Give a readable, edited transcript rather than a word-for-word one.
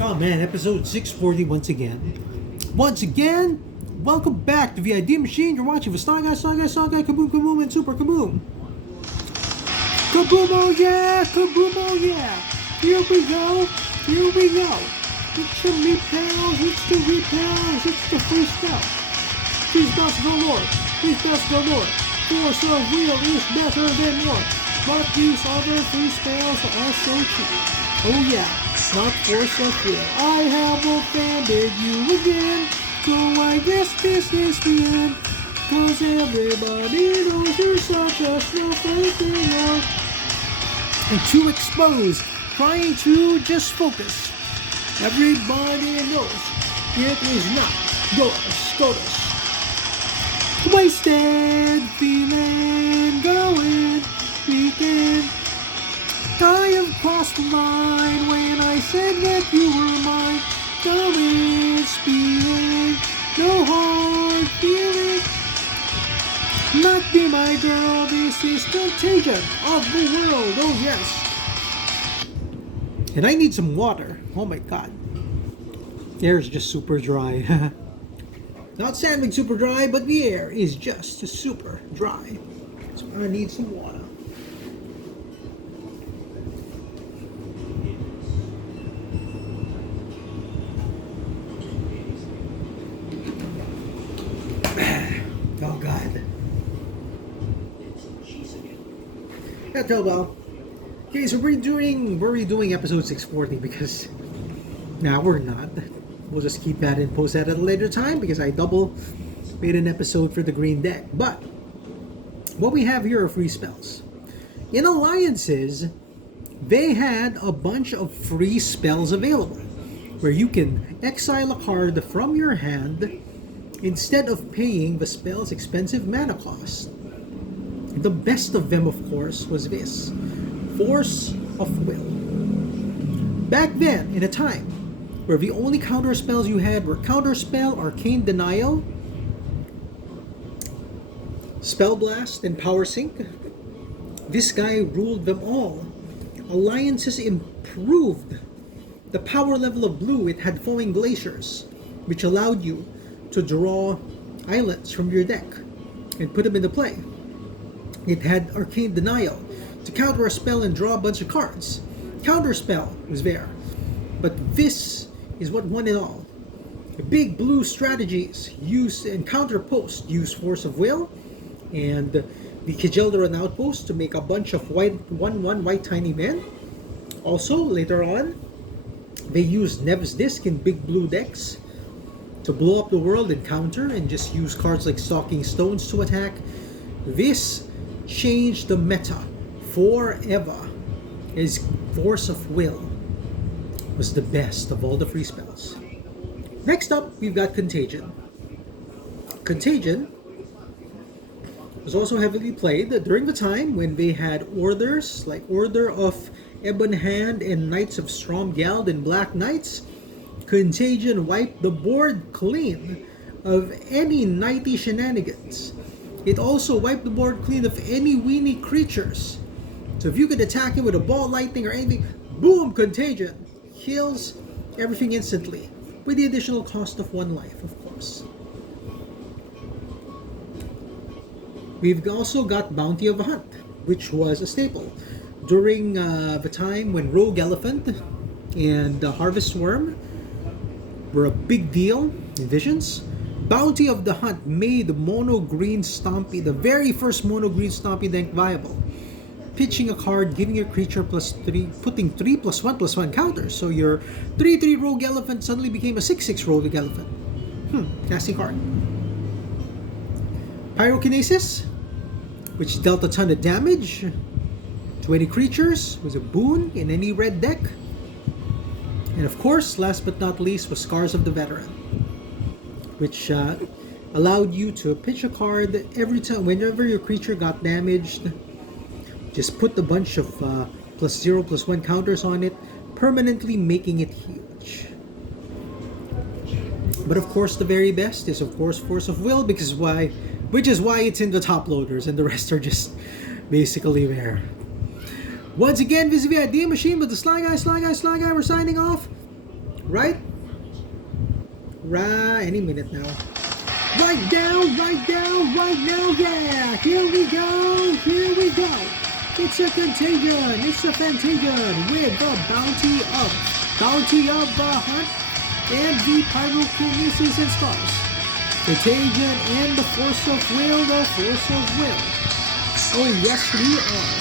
Oh man, episode 640 once again. Once again, welcome back to VID Machine. You're watching for Sly Guy, Kaboom, Kaboom, and Super Kaboom. Kaboom, oh yeah, Kaboom, oh yeah. Here we go, here we go. It's the repels, it's the repels, it's the free spell. Free spells galore, free spells galore. Force of Will is better than more. But these other free spells are also cheap. Oh yeah. Not force of will. I have offended you again, so I guess this is the end. Cause everybody knows you're such a snowflake anymore. And to expose, trying to just focus. Everybody knows it is not SCOTUS. Wasted feeling going weekend. I have crossed the line when I said that you were mine. Going speeding, no hard feeling. Not be my girl, this is contagion of the world, oh yes. And I need some water, oh my god. The air is just super dry. Not sounding super dry, but the air is just super dry. So I need some water. Oh God. Yeah, tell well. Okay, so we're redoing episode 640 because we're not. We'll just keep that and post that at a later time because I double made an episode for the green deck. But what we have here are free spells. In alliances, they had a bunch of free spells available where you can exile a card from your hand instead of paying the spell's expensive mana cost. The best of them, of course, was this: Force of Will. Back then, in a time where the only counter spells you had were Counterspell, Arcane Denial, Spell Blast, and Power Sink, this guy ruled them all. Alliances improved the power level of blue. It had Foaming Glaciers, which allowed you to draw islands from your deck and put them into play. It had Arcane Denial to counter a spell and draw a bunch of cards. Counterspell was there, but this is what won it all. The big blue strategies use and counterpost use Force of Will and the Kjeldren Outpost to make a bunch of white 1/1 white tiny men. Also, later on, they used Nev's Disc in big blue decks to blow up the world and counter and just use cards like Stalking Stones to attack. This changed the meta forever, as Force of Will was the best of all the free spells. Next up, we've got Contagion. Contagion was also heavily played during the time when they had orders like Order of Ebon Hand and Knights of Stromgeld and Black Knights. Contagion wiped the board clean of any knighty shenanigans. It also wiped the board clean of any weenie creatures. So if you could attack it with a ball lightning or anything, boom, Contagion kills everything instantly, with the additional cost of 1 life, of course. We've also got Bounty of the Hunt, which was a staple during the time when Rogue Elephant and Harvest Worm were a big deal in Visions. Bounty of the Hunt made Mono Green Stompy, the very first Mono Green Stompy deck, viable. Pitching a card, giving your creature +3, putting 3+1/+1 counters. So your 3/3 Rogue Elephant suddenly became a 6/6 Rogue Elephant. Nasty card. Pyrokinesis, which dealt a ton of damage to any creatures, was a boon in any red deck. And of course, last but not least, was Scars of the Veteran, which allowed you to pitch a card every time, whenever your creature got damaged. Just put a bunch of +0/+1 counters on it, permanently making it huge. But of course, the very best is of course Force of Will, which is why it's in the top loaders, and the rest are just basically there. Once again, this is the VID Machine with the Sly Guy. We're signing off. Right? Any minute now. Right now, right now, right now, yeah! Here we go, here we go! It's a Contagion, it's a Fantagion with the Bounty of the Hunt and the Pyrokinesis and Stars. Contagion and the Force of Will, the Force of Will. Oh yes, we are.